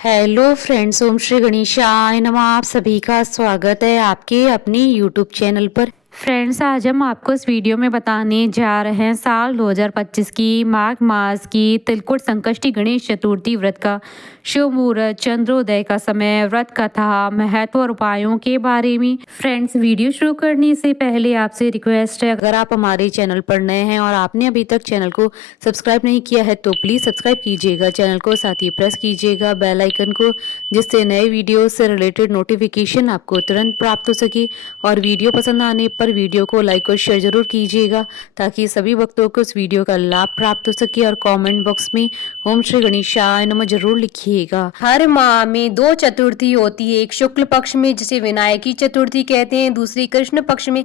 Hello friends, ओम श्री गणेशाय नमः। आप सभी का स्वागत है आपके अपने यूट्यूब चैनल पर। फ्रेंड्स, आज हम आपको इस वीडियो में बताने जा रहे हैं साल 2025 की माघ मास की तिलकुट संकष्टी गणेश चतुर्थी व्रत का शुभ मुहूर्त, चंद्रोदय का समय, व्रत कथा, महत्व और उपायों के बारे में। फ्रेंड्स, वीडियो शुरू करने से पहले आपसे रिक्वेस्ट है, अगर आप हमारे चैनल पर नए हैं और आपने अभी तक चैनल को सब्सक्राइब नहीं किया है तो प्लीज़ सब्सक्राइब कीजिएगा चैनल को, साथ ही प्रेस कीजिएगा बेल आइकन को, जिससे नए वीडियो से रिलेटेड नोटिफिकेशन आपको तुरंत प्राप्त हो सके। और वीडियो पसंद आने पर वीडियो को लाइक और शेयर जरूर कीजिएगा ताकि सभी भक्तों को इस वीडियो का लाभ प्राप्त हो सके। और कमेंट बॉक्स में ओम श्री गणेशाय नमः जरूर लिखिएगा। हर माह में दो चतुर्थी होती है, एक शुक्ल पक्ष में जिसे विनायकी चतुर्थी कहते हैं, दूसरी कृष्ण पक्ष में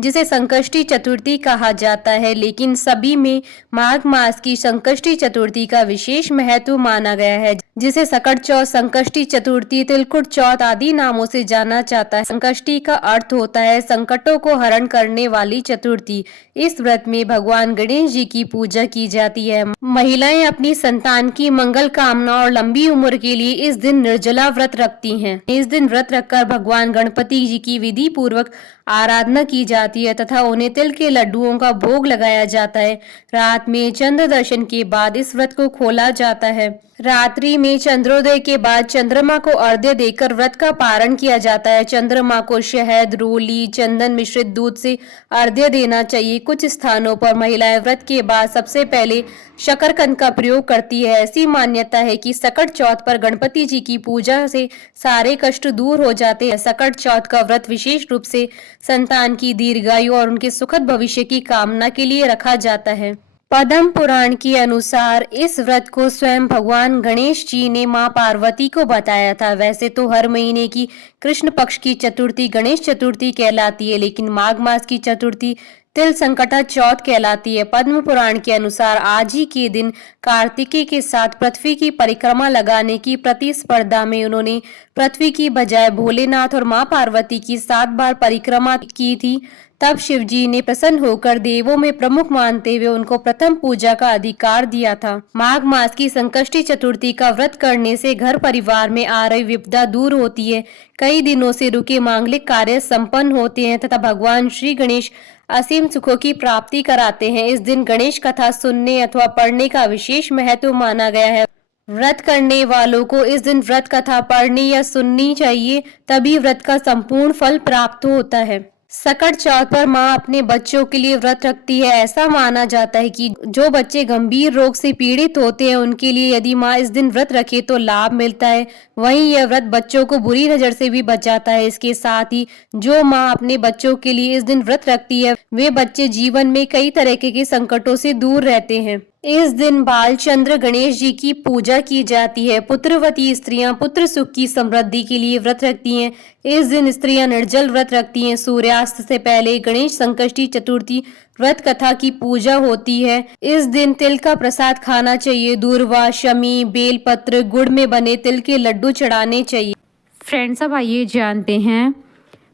जिसे संकष्टी चतुर्थी कहा जाता है। लेकिन सभी में माघ मास की संकष्टी चतुर्थी का विशेष महत्व माना गया है, जिसे सकट चौथ, संकष्टी चतुर्थी, तिलकुट चौथ आदि नामों से जाना जाता है। संकष्टी का अर्थ होता है संकटों को हरण करने वाली चतुर्थी। इस व्रत में भगवान गणेश जी की पूजा की जाती है। महिलाएं अपनी संतान की मंगल कामना और लंबी उम्र के लिए इस दिन निर्जला व्रत रखती हैं। इस दिन व्रत रखकर भगवान गणपति जी की विधि पूर्वक आराधना की जाती है तथा उन्हें तिल के लड्डुओं का भोग लगाया जाता है। रात में चंद्र दर्शन के बाद इस व्रत को खोला जाता है। रात्रि में चंद्रोदय के बाद चंद्रमा को अर्घ्य देकर व्रत का पारण किया जाता है। चंद्रमा को शहद, रोली, चंदन मिश्रित दूध से अर्घ्य देना चाहिए। कुछ स्थानों पर महिलाएं व्रत के बाद सबसे पहले शकरकंद का प्रयोग करती है। ऐसी मान्यता है कि सकट चौथ पर गणपति जी की पूजा से सारे कष्ट दूर हो जाते हैं। सकट चौथ का व्रत विशेष रूप से संतान की दीर्घायु और उनके सुखद भविष्य की कामना के लिए रखा जाता है। पद्म पुराण के अनुसार इस व्रत को स्वयं भगवान गणेश जी ने मां पार्वती को बताया था। वैसे तो हर महीने की कृष्ण पक्ष की चतुर्थी गणेश चतुर्थी कहलाती है, लेकिन माघ मास की चतुर्थी तिल संकटा चौथ कहलाती है। पद्म पुराण के अनुसार आज ही के दिन कार्तिकेय के साथ पृथ्वी की परिक्रमा लगाने की प्रतिस्पर्धा में उन्होंने पृथ्वी की बजाय भोलेनाथ और मां पार्वती की 7 बार परिक्रमा की थी। तब शिव जी ने प्रसन्न होकर देवों में प्रमुख मानते हुए उनको प्रथम पूजा का अधिकार दिया था। माघ मास की संकष्टी चतुर्थी का व्रत करने से घर परिवार में आ रही विपदा दूर होती है। कई दिनों से रुके मांगलिक कार्य संपन्न होते हैं तथा भगवान श्री गणेश असीम सुखों की प्राप्ति कराते हैं। इस दिन गणेश कथा सुनने अथवा पढ़ने का विशेष महत्व माना गया है। व्रत करने वालों को इस दिन व्रत कथा पढ़नी या सुननी चाहिए, तभी व्रत का संपूर्ण फल प्राप्त होता है। सकट चौथ पर माँ अपने बच्चों के लिए व्रत रखती है। ऐसा माना जाता है कि जो बच्चे गंभीर रोग से पीड़ित होते हैं उनके लिए यदि माँ इस दिन व्रत रखे तो लाभ मिलता है। वहीं यह व्रत बच्चों को बुरी नजर से भी बचाता है। इसके साथ ही जो माँ अपने बच्चों के लिए इस दिन व्रत रखती है वे बच्चे जीवन में कई तरह के संकटों से दूर रहते हैं। इस दिन बालचंद्र गणेश जी की पूजा की जाती है। पुत्रवती स्त्रियां पुत्र सुख की समृद्धि के लिए व्रत रखती हैं। इस दिन स्त्रियां निर्जल व्रत रखती हैं। सूर्यास्त से पहले गणेश संकष्टी चतुर्थी व्रत कथा की पूजा होती है। इस दिन तिल का प्रसाद खाना चाहिए। दूर्वा, शमी, बेलपत्र, गुड़ में बने तिल के लड्डू चढ़ाने चाहिए। फ्रेंड्स, अब आइए जानते हैं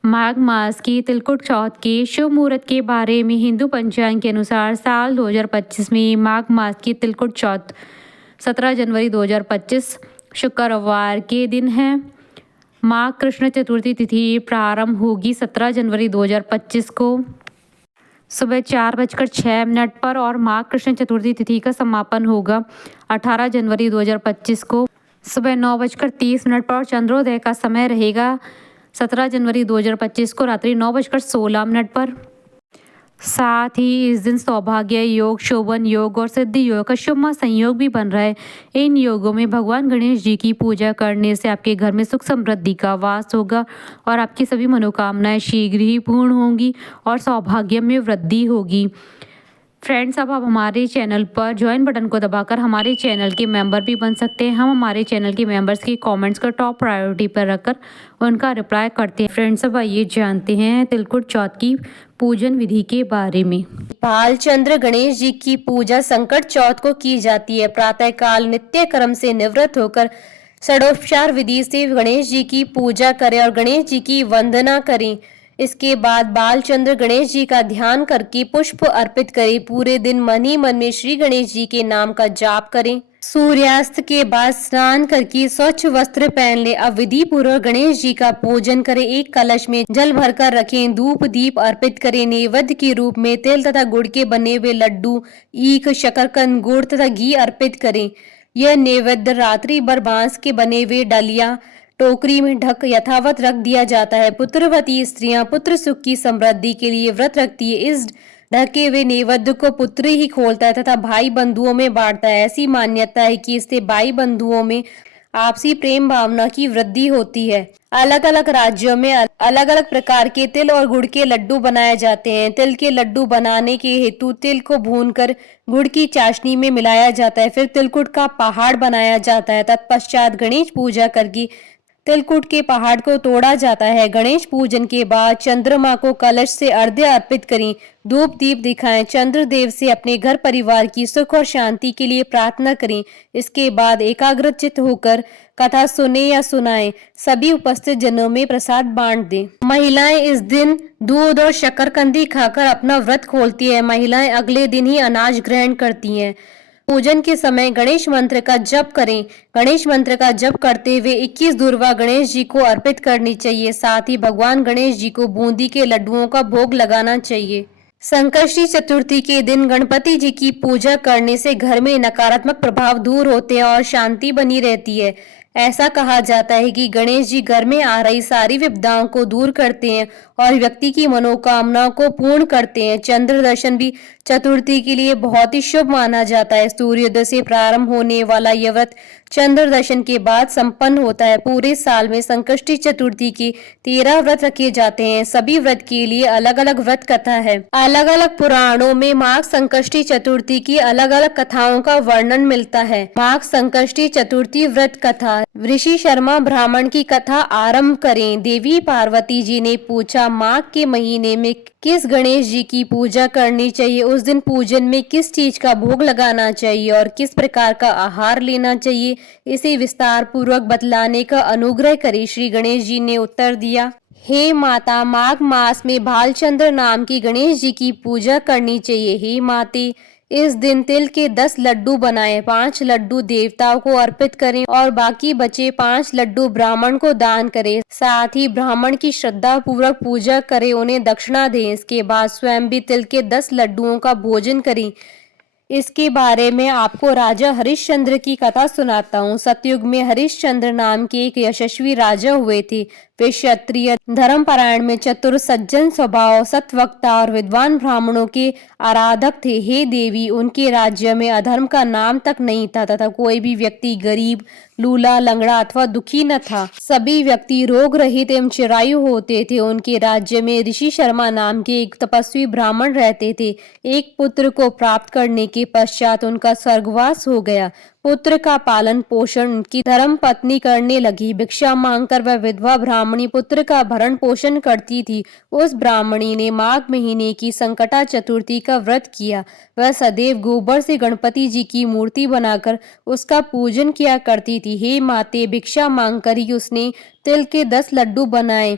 माघ मास की तिलकुट चौथ के शुभ मुहूर्त के बारे में। हिंदू पंचांग के अनुसार साल 2025 में माघ मास की तिलकुट चौथ 17 जनवरी 2025 शुक्रवार के दिन है। माघ कृष्ण चतुर्थी तिथि प्रारंभ होगी 17 जनवरी 2025 को सुबह 4:06 पर और माघ कृष्ण चतुर्थी तिथि का समापन होगा 18 जनवरी 2025 को सुबह 9:30 पर और चंद्रोदय का समय रहेगा 17 जनवरी 2025 को रात्रि 9:16 पर। साथ ही इस दिन सौभाग्य योग, शोभन योग और सिद्धि योग का शुभ संयोग भी बन रहा है। इन योगों में भगवान गणेश जी की पूजा करने से आपके घर में सुख समृद्धि का वास होगा और आपकी सभी मनोकामनाएं शीघ्र ही पूर्ण होंगी और सौभाग्य में वृद्धि होगी। फ्रेंड्स, अब आप हमारे चैनल पर ज्वाइन बटन को दबाकर हमारे चैनल के मेंबर भी बन सकते हैं। हम हमारे चैनल के मेंबर्स के कमेंट्स को टॉप प्रायोरिटी पर रखकर उनका रिप्लाई करते हैं। फ्रेंड्स, अब आइए जानते हैं तिलकुट चौथ की पूजन विधि के बारे में। बालचंद्र गणेश जी की पूजा संकट चौथ को की जाती है। प्रातः काल नित्य कर्म से निवृत्त होकर षडोपचार विधि से गणेश जी की पूजा करें और गणेश जी की वंदना करें। इसके बाद बालचंद्र गणेश जी का ध्यान करके पुष्प अर्पित करें। पूरे दिन मन ही मन में श्री गणेश जी के नाम का जाप करें। सूर्यास्त के बाद स्नान करके स्वच्छ वस्त्र पहन ले। अब विधि पूर्वक गणेश जी का पूजन करें। एक कलश में जल भरकर रखें। धूप दीप अर्पित करें। नैवेद्य के रूप में तिल तथा गुड़ के बने हुए लड्डू, ईख, शकरकंद, गुड़ तथा घी अर्पित करें। यह नैवेद्य रात्रि भर बांस के बने हुए डलिया टोकरी में ढक यथावत रख दिया जाता है। पुत्रवती स्त्रियां पुत्र सुख की समृद्धि के लिए व्रत रखती है। इस ढके हुए नैवेद्य को पुत्र ही खोलता है तथा भाई बंधुओं में बांटता है। ऐसी मान्यता है कि इससे भाई बंधुओं में आपसी प्रेम भावना की वृद्धि होती है। अलग अलग राज्यों में अलग अलग प्रकार के तिल और गुड़ के लड्डू बनाए जाते हैं। तिल के लड्डू बनाने के हेतु तिल को भूनकर गुड़ की चाशनी में मिलाया जाता है। फिर तिलकुट का पहाड़ बनाया जाता है। तत्पश्चात गणेश पूजा करके तिलकुट के पहाड़ को तोड़ा जाता है। गणेश पूजन के बाद चंद्रमा को कलश से अर्घ्य अर्पित करें। धूप दीप दिखाएं। चंद्रदेव से अपने घर परिवार की सुख और शांति के लिए प्रार्थना करें। इसके बाद एकाग्रचित्त होकर कथा सुने या सुनाएं। सभी उपस्थित जनों में प्रसाद बांट दें। महिलाएं इस दिन दूध और शकरकंदी खाकर अपना व्रत खोलती है। महिलाएं अगले दिन ही अनाज ग्रहण करती हैं। पूजन के समय गणेश मंत्र का जप करें। गणेश मंत्र का जप करते हुए 21 दूर्वा गणेश जी को अर्पित करनी चाहिए। साथ ही भगवान गणेश जी को बूंदी के लड्डुओं का भोग लगाना चाहिए। संकष्टी चतुर्थी के दिन गणपति जी की पूजा करने से घर में नकारात्मक प्रभाव दूर होते हैं और शांति बनी रहती है। ऐसा कहा जाता है कि गणेश जी घर में आ रही सारी विपदाओं को दूर करते हैं और व्यक्ति की मनोकामनाओं को पूर्ण करते हैं। चंद्र दर्शन भी चतुर्थी के लिए बहुत ही शुभ माना जाता है। सूर्योदय से प्रारंभ होने वाला यह व्रत चंद्र दर्शन के बाद संपन्न होता है। पूरे साल में संकष्टी चतुर्थी के 13 व्रत रखे जाते हैं। सभी व्रत के लिए अलग अलग व्रत कथा है। अलग अलग पुराणों में माघ संकष्टी चतुर्थी की अलग अलग कथाओं का वर्णन मिलता है। माघ संकष्टी चतुर्थी व्रत कथा। ऋषि शर्मा ब्राह्मण की कथा आरंभ करें। देवी पार्वती जी ने पूछा, माघ के महीने में किस गणेश जी की पूजा करनी चाहिए? उस दिन पूजन में किस चीज का भोग लगाना चाहिए और किस प्रकार का आहार लेना चाहिए? इसे विस्तार पूर्वक बतलाने का अनुग्रह करें। श्री गणेश जी ने उत्तर दिया, हे माता, माघ मास में भालचंद्र नाम की गणेश जी की पूजा करनी चाहिए। हे माते, इस दिन तिल के 10 लड्डू बनाएं। 5 लड्डू देवताओं को अर्पित करें और बाकी बचे 5 लड्डू ब्राह्मण को दान करें। साथ ही ब्राह्मण की श्रद्धा पूर्वक पूजा करें, उन्हें दक्षिणा दें। इसके बाद स्वयं भी तिल के 10 लड्डुओं का भोजन करें। इसके बारे में आपको राजा हरिश्चंद्र की कथा सुनाता हूँ। सतयुग में हरिश्चंद्र नाम के एक यशस्वी राजा हुए थे। वे क्षत्रिय धर्मपरायण में चतुर, सज्जन स्वभाव, सत्वक्ता और विद्वान ब्राह्मणों के आराधक थे। हे देवी, उनके राज्य में अधर्म का नाम तक नहीं था तथा कोई भी व्यक्ति गरीब, लूला, लंगड़ा अथवा दुखी न था। सभी व्यक्ति रोग रहित एवं चिरायु होते थे। उनके राज्य में ऋषि शर्मा नाम के एक तपस्वी ब्राह्मण रहते थे। एक पुत्र को प्राप्त करने के पश्चात उनका स्वर्गवास हो गया। पुत्र का पालन पोषण उनकी धर्म पत्नी करने लगी। भिक्षा मांगकर वह विधवा ब्राह्मणी पुत्र का भरण पोषण करती थी। उस ब्राह्मणी ने माघ महीने की संकटा चतुर्थी का व्रत किया। वह सदैव गोबर से गणपति जी की मूर्ति बनाकर उसका पूजन किया करती थी। हे माते, भिक्षा मांगकर ही उसने तिल के 10 लड्डू बनाए।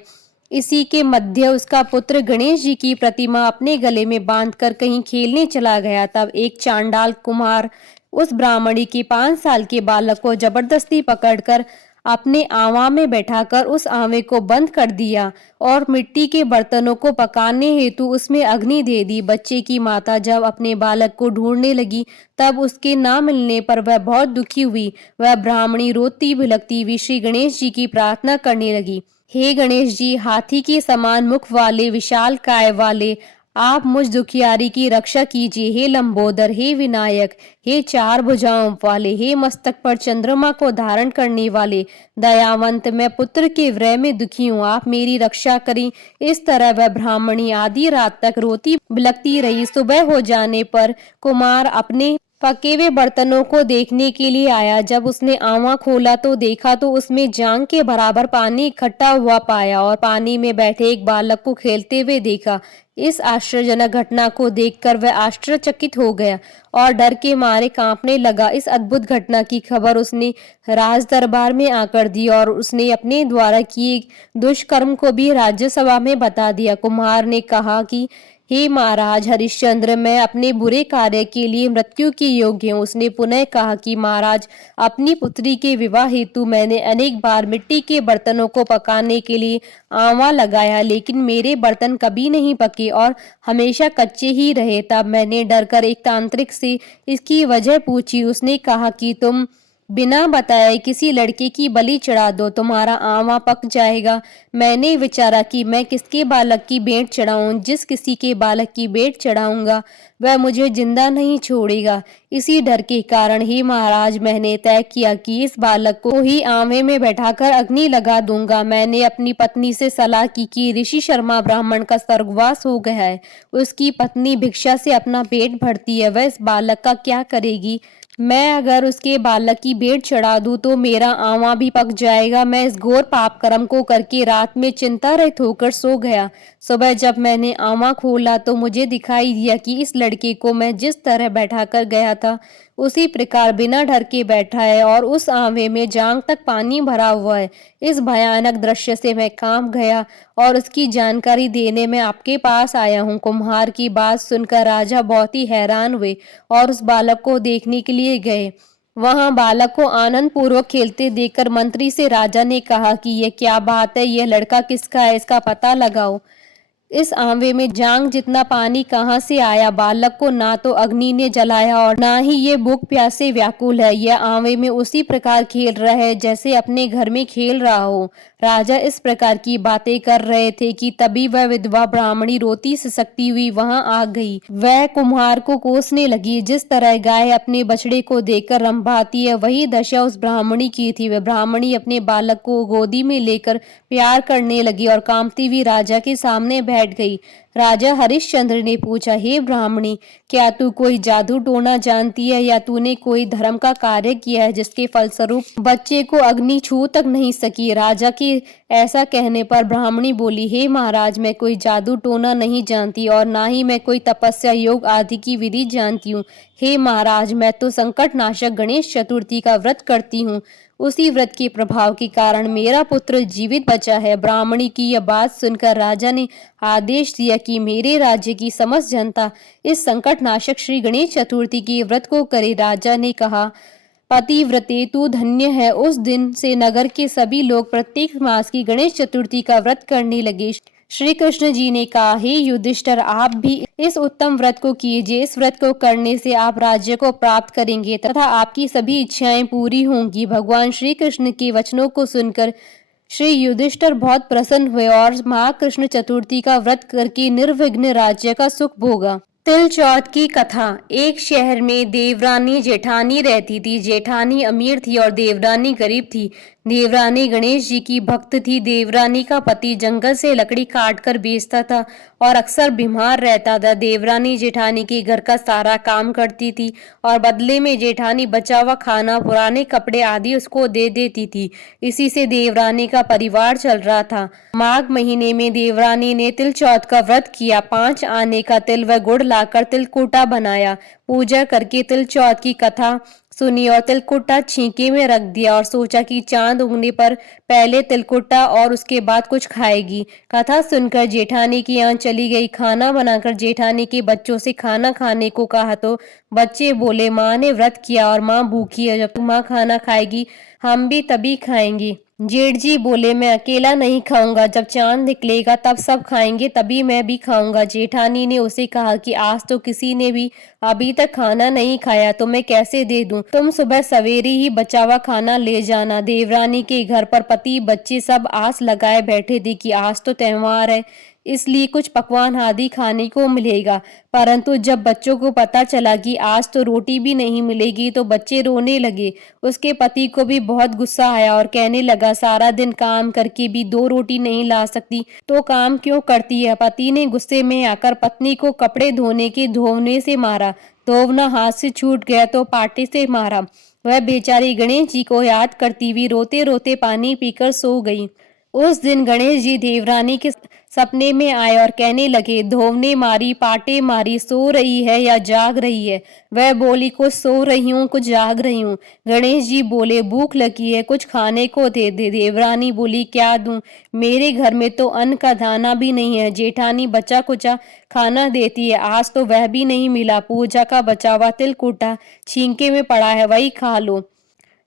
इसी के मध्य उसका पुत्र गणेश जी की प्रतिमा अपने गले में बांधकर कहीं खेलने चला गया। तब एक चांडाल कुमार उस ब्राह्मणी के 5 साल के बालक को जबरदस्ती पकड़कर अपने आवा में बैठाकर उस आवे को बंद कर दिया और मिट्टी के बर्तनों को पकाने हेतु उसमें अग्नि दे दी। बच्चे की माता जब अपने बालक को ढूंढने लगी तब उसके ना मिलने पर वह बहुत दुखी हुई। वह ब्राह्मणी रोती बिलखती हुई श्री गणेश जी की प्रार्थना करने लगी, हे गणेश जी, हाथी के समान मुख वाले, विशाल काय वाले, आप मुझ दुखियारी की रक्षा कीजिए। हे लंबोदर, हे विनायक, हे 4 भुजाओं वाले, हे मस्तक पर चंद्रमा को धारण करने वाले, दयावंत, मैं पुत्र के विरह में दुखी हूँ, आप मेरी रक्षा करें। इस तरह वह ब्राह्मणी आधी रात तक रोती बिलखती रही। सुबह हो जाने पर कुमार अपने पके हुए बर्तनों को देखने के लिए आया। जब उसने आंवा खोला तो देखा तो उसमें जांघ के बराबर पानी इकट्ठा हुआ पाया और पानी में बैठे एक बालक को खेलते हुए देखा। इस आश्चर्यजनक घटना को देखकर वह आश्चर्यचकित हो गया और डर के मारे कांपने लगा। इस अद्भुत घटना की खबर उसने राज दरबार में आकर दी और उसने अपने द्वारा किए दुष्कर्म को भी राज्यसभा में बता दिया। कुम्हार ने कहा कि हे महाराज हरिश्चंद्र, मैं अपने बुरे कार्य के लिए मृत्यु के योग्य हूँ। उसने पुनः कहा कि महाराज, अपनी पुत्री के विवाह हेतु मैंने अनेक बार मिट्टी के बर्तनों को पकाने के लिए आंवा लगाया, लेकिन मेरे बर्तन कभी नहीं पके और हमेशा कच्चे ही रहे। तब मैंने डरकर एक तांत्रिक से इसकी वजह पूछी। उसने कहा कि तुम बिना बताए किसी लड़के की बलि चढ़ा दो, तुम्हारा आंवा पक जाएगा। मैंने विचारा कि मैं किसके बालक की भेंट चढ़ाऊं। जिस किसी के बालक की भेंट चढ़ाऊंगा वह मुझे जिंदा नहीं छोड़ेगा। इसी डर के कारण ही महाराज मैंने तय किया कि इस बालक को ही आंवे में बैठाकर अग्नि लगा दूंगा। मैंने अपनी पत्नी से सलाह की कि ऋषि शर्मा ब्राह्मण का स्वर्गवास हो गया है, उसकी पत्नी भिक्षा से अपना पेट भरती है, वह इस बालक का क्या करेगी। मैं अगर उसके बालक की भेंट चढ़ा दूं तो मेरा आंवा भी पक जाएगा। मैं इस घोर पाप कर्म को करके रात में चिंता रहित होकर सो गया। सुबह जब मैंने आंवा खोला तो मुझे दिखाई दिया कि इस लड़के को मैं जिस तरह बैठा कर गया था उसी प्रकार बिना डर के बैठा है और उस आंवे में जांघ तक पानी भरा हुआ है। इस भयानक दृश्य से मैं कांप गया और उसकी जानकारी देने में आपके पास आया हूँ। कुम्हार की बात सुनकर राजा बहुत ही हैरान हुए और उस बालक को देखने के लिए गए। वहां बालक को आनंद पूर्वक खेलते देखकर मंत्री से राजा ने कहा कि यह क्या बात है, यह लड़का किसका है, इसका पता लगाओ। इस आंवे में जांघ जितना पानी कहाँ से आया। बालक को ना तो अग्नि ने जलाया और ना ही ये भूख प्यास से व्याकुल है। यह आंवे में उसी प्रकार खेल रहा है जैसे अपने घर में खेल रहा हो। राजा इस प्रकार की बातें कर रहे थे कि तभी वह विधवा ब्राह्मणी रोती सिसकती हुई वहां आ गई। वह कुम्हार को कोसने लगी। जिस तरह गाय अपने बछड़े को देखकर रंभाती है, वही दशा उस ब्राह्मणी की थी। वह ब्राह्मणी अपने बालक को गोदी में लेकर प्यार करने लगी और कांपती हुई राजा के सामने बैठ गई। राजा हरिश्चंद्र ने पूछा, हे ब्राह्मणी, क्या तू कोई जादू टोना जानती है या तूने कोई धर्म का कार्य किया है जिसके फलस्वरूप बच्चे को अग्नि छू तक नहीं सकी। राजा के ऐसा कहने पर ब्राह्मणी बोली, हे महाराज, मैं कोई जादू टोना नहीं जानती और ना ही मैं कोई तपस्या योग आदि की विधि जानती हूँ। हे महाराज, मैं तो संकट नाशक गणेश चतुर्थी का व्रत करती हूँ। उसी व्रत के प्रभाव के कारण मेरा पुत्र जीवित बचा है। ब्राह्मणी की यह बात सुनकर राजा ने आदेश दिया कि मेरे राज्य की समस्त जनता इस संकट नाशक श्री गणेश चतुर्थी के व्रत को करे। राजा ने कहा, पतिव्रते तू धन्य है। उस दिन से नगर के सभी लोग प्रत्येक मास की गणेश चतुर्थी का व्रत करने लगे। श्री कृष्ण जी ने कहा, हे युधिष्ठिर, आप भी इस उत्तम व्रत को कीजिए। इस व्रत को करने से आप राज्य को प्राप्त करेंगे तथा आपकी सभी इच्छाएं पूरी होंगी। भगवान श्री कृष्ण के वचनों को सुनकर श्री युधिष्ठिर बहुत प्रसन्न हुए और महाकृष्ण चतुर्थी का व्रत करके निर्विघ्न राज्य का सुख भोगा। तिल चौथ की कथा। एक शहर में देवरानी जेठानी रहती थी। जेठानी अमीर थी और देवरानी गरीब थी। देवरानी गणेश जी की भक्त थी। देवरानी का पति जंगल से लकड़ी काट कर बेचता था और अक्सर बीमार रहता था। देवरानी जेठानी के घर का सारा काम करती थी और बदले में जेठानी बचा हुआ खाना, पुराने कपड़े आदि उसको दे देती थी। इसी से देवरानी का परिवार चल रहा था। माघ महीने में देवरानी ने तिल चौथ का व्रत किया। 5 आने का तिल व गुड़ लाकर तिलकुटा बनाया। पूजा करके तिल चौथ की कथा सुनी और तिलकुटा छींके में रख दिया और सोचा कि चांद उगने पर पहले तिलकुटा और उसके बाद कुछ खाएगी। कथा सुनकर जेठानी की आंख चली गई। खाना बनाकर जेठानी के बच्चों से खाना खाने को कहा तो बच्चे बोले, माँ ने व्रत किया और माँ भूखी है, जब माँ खाना खाएगी हम भी तभी खाएंगे। जेठ जी बोले, मैं अकेला नहीं खाऊंगा, जब चांद निकलेगा तब सब खाएंगे, तभी मैं भी खाऊंगा। जेठानी ने उसे कहा कि आज तो किसी ने भी अभी तक खाना नहीं खाया तो मैं कैसे दे दूं। तुम सुबह सवेरे ही बचा हुआ खाना ले जाना। देवरानी के घर पर पति बच्चे सब आस लगाए बैठे थे कि आज तो त्योहार है, इसलिए कुछ पकवान आदि खाने को मिलेगा। परंतु जब बच्चों को पता चला कि आज तो रोटी भी नहीं मिलेगी तो बच्चे रोने लगे। उसके पति को भी बहुत गुस्सा आया और कहने लगा, सारा दिन काम करके भी 2 रोटी नहीं ला सकती तो काम क्यों करती है। पति ने गुस्से में आकर पत्नी को कपड़े धोने के धोने से मारा। धोवना हाथ से छूट गया तो पाटे से मारा। वह बेचारी गणेश जी को याद करती हुई रोते रोते पानी पीकर सो गई। उस दिन गणेश जी देवरानी के सपने में आए और कहने लगे, धोवने मारी, पाटे मारी, सो रही है या जाग रही है। वह बोली, कुछ सो रही हूँ, कुछ जाग रही हूँ। गणेश जी बोले, भूख लगी है, कुछ खाने को दे दे। देवरानी बोली, क्या दूं, मेरे घर में तो अन्न का दाना भी नहीं है। जेठानी बचा कुचा खाना देती है, आज तो वह भी नहीं मिला। पूजा का बचा हुआ तिलकुटा छींके में पड़ा है, वही खा लो।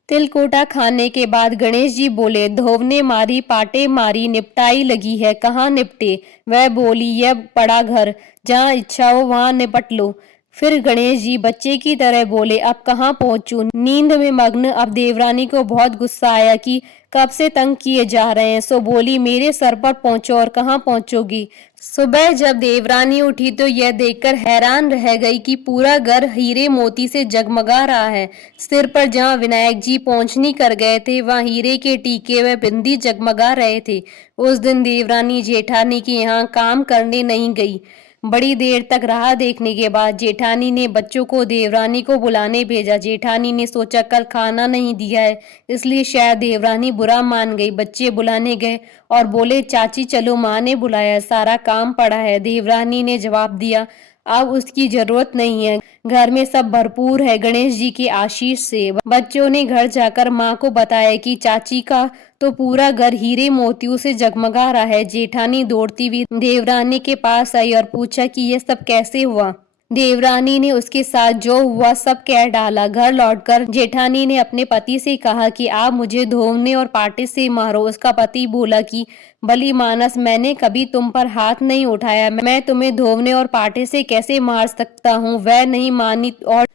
तिलकोटा खाने के बाद गणेश जी बोले, धोवने मारी, पाटे मारी, निपटाई लगी है, कहाँ निपटे। वह बोली, यह पड़ा घर, जहाँ इच्छा हो वहां निपट लो। फिर गणेश जी बच्चे की तरह बोले, अब कहाँ पहुंचूं, नींद में मग्न। अब देवरानी को बहुत गुस्सा आया कि कब से तंग किए जा रहे हैं, सो बोली, मेरे सर पर पहुंचो। और कहाँ पहुंचोगी। सुबह जब देवरानी उठी तो यह देखकर हैरान रह गई कि पूरा घर हीरे मोती से जगमगा रहा है। सिर पर जहाँ विनायक जी पहुंचनी कर गए थे वहाँ हीरे के टीके व बिंदी जगमगा रहे थे। उस दिन देवरानी जेठानी के यहाँ काम करने नहीं गई। बड़ी देर तक राह देखने के बाद जेठानी ने बच्चों को देवरानी को बुलाने भेजा। जेठानी ने सोचा कल खाना नहीं दिया है, इसलिए शायद देवरानी बुरा मान गई। बच्चे बुलाने गए और बोले, चाची चलो, माँ ने बुलाया, सारा काम पड़ा है। देवरानी ने जवाब दिया, अब उसकी जरूरत नहीं है, घर में सब भरपूर है गणेश जी की आशीष से। बच्चों ने घर जाकर माँ को बताया कि चाची का तो पूरा घर हीरे मोतियों से जगमगा रहा है। जेठानी दौड़ती हुई देवरानी के पास आई और पूछा कि यह सब कैसे हुआ। देवरानी ने उसके साथ जो हुआ सब कह डाला। घर लौटकर जेठानी ने अपने पति से कहा कि आप मुझे धोवने और पाटे से मारो। उसका पति बोला कि भली मानस, मैंने कभी तुम पर हाथ नहीं उठाया, मैं तुम्हें धोवने और पाटे से कैसे मार सकता हूँ। वह नहीं मानी और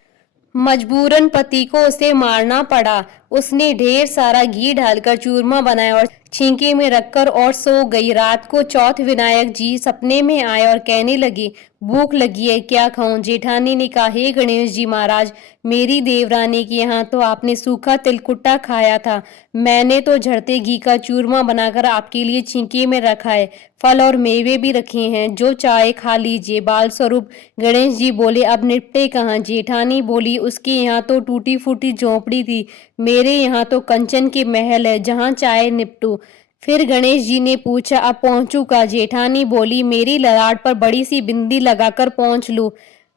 मजबूरन पति को उसे मारना पड़ा। उसने ढेर सारा घी डालकर चूरमा बनाया और छींके में रखकर और सो गई। रात को चौथ विनायक जी सपने में आए और कहने लगे, भूख लगी है, क्या खाऊं। जेठानी ने कहा, हे गणेश जी महाराज, मेरी देवरानी के यहाँ तो आपने सूखा तिलकुट्टा खाया था, मैंने तो झड़ते घी का चूरमा बनाकर आपके लिए छींके में रखा है, फल और मेवे भी रखे हैं, जो चाहे खा लीजिए। बाल स्वरूप गणेश जी बोले, अब निपटे कहाँ। जेठानी बोली, उसके यहाँ तो टूटी फूटी झोंपड़ी थी, मेरे यहाँ तो कंचन के महल है, जहाँ चाहे निपटू। फिर गणेश जी ने पूछा, अब पहुंचू का। जेठानी बोली, मेरी ललाट पर बड़ी सी बिंदी लगाकर पहुंच लूं।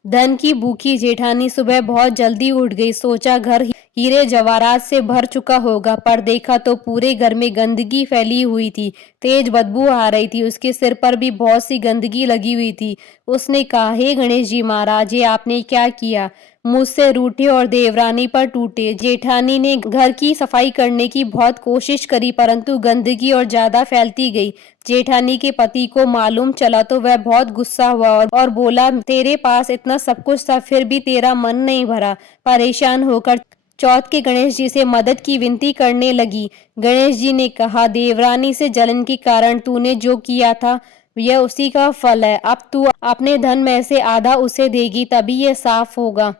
धन की भूखी जेठानी सुबह बहुत जल्दी उठ गई। सोचा घर हीरे जवाहरात से भर चुका होगा, पर देखा तो पूरे घर में गंदगी फैली हुई थी, तेज बदबू आ रही थी। उसके सिर पर भी बहुत सी गंदगी लगी हुई थी। उसने कहा, हे गणेश जी महाराज, ये आपने क्या किया। मुझसे रूठे और देवरानी पर टूटे। जेठानी ने घर की सफाई करने की बहुत कोशिश करी, परंतु गंदगी और ज्यादा फैलती गई। जेठानी के पति को मालूम चला तो वह बहुत गुस्सा हुआ और बोला, तेरे पास इतना सब कुछ था, फिर भी तेरा मन नहीं भरा। परेशान होकर चौथ के गणेश जी से मदद की विनती करने लगी। गणेश जी ने कहा, देवरानी से जलन के कारण तूने जो किया था यह उसी का फल है। अब तू अपने धन में से आधा उसे देगी, तभी यह साफ होगा।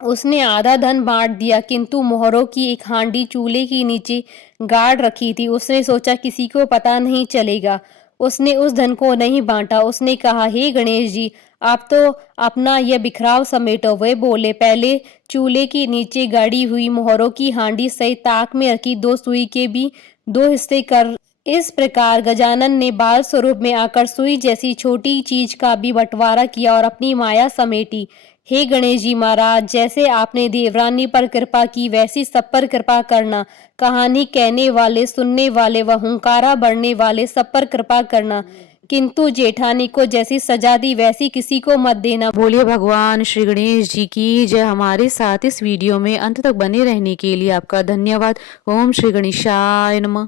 उसने आधा धन बांट दिया, किंतु मोहरों की एक हांडी चूल्हे के नीचे गाड़ रखी थी। उसने सोचा किसी को पता नहीं चलेगा। उसने उस धन को नहीं बांटा। उसने कहा, हे गणेश जी, आप तो अपना यह बिखराव समेटो। वे बोले, पहले चूल्हे के नीचे गाड़ी हुई मोहरों की हांडी सहित ताक में रखी 2 सुई के भी 2 हिस्से कर। इस प्रकार गजानन ने बाल स्वरूप में आकर सुई जैसी छोटी चीज का भी बंटवारा किया और अपनी माया समेटी। हे गणेश जी महाराज, जैसे आपने देवरानी पर कृपा की, वैसी सब पर कृपा करना। कहानी कहने वाले, सुनने वाले व हुंकारा बढ़ने वाले सब पर कृपा करना, किंतु जेठानी को जैसी सजा दी वैसी किसी को मत देना। बोलिए भगवान श्री गणेश जी की जय। हमारे साथ इस वीडियो में अंत तक बने रहने के लिए आपका धन्यवाद। ओम श्री गणेशाय नमः।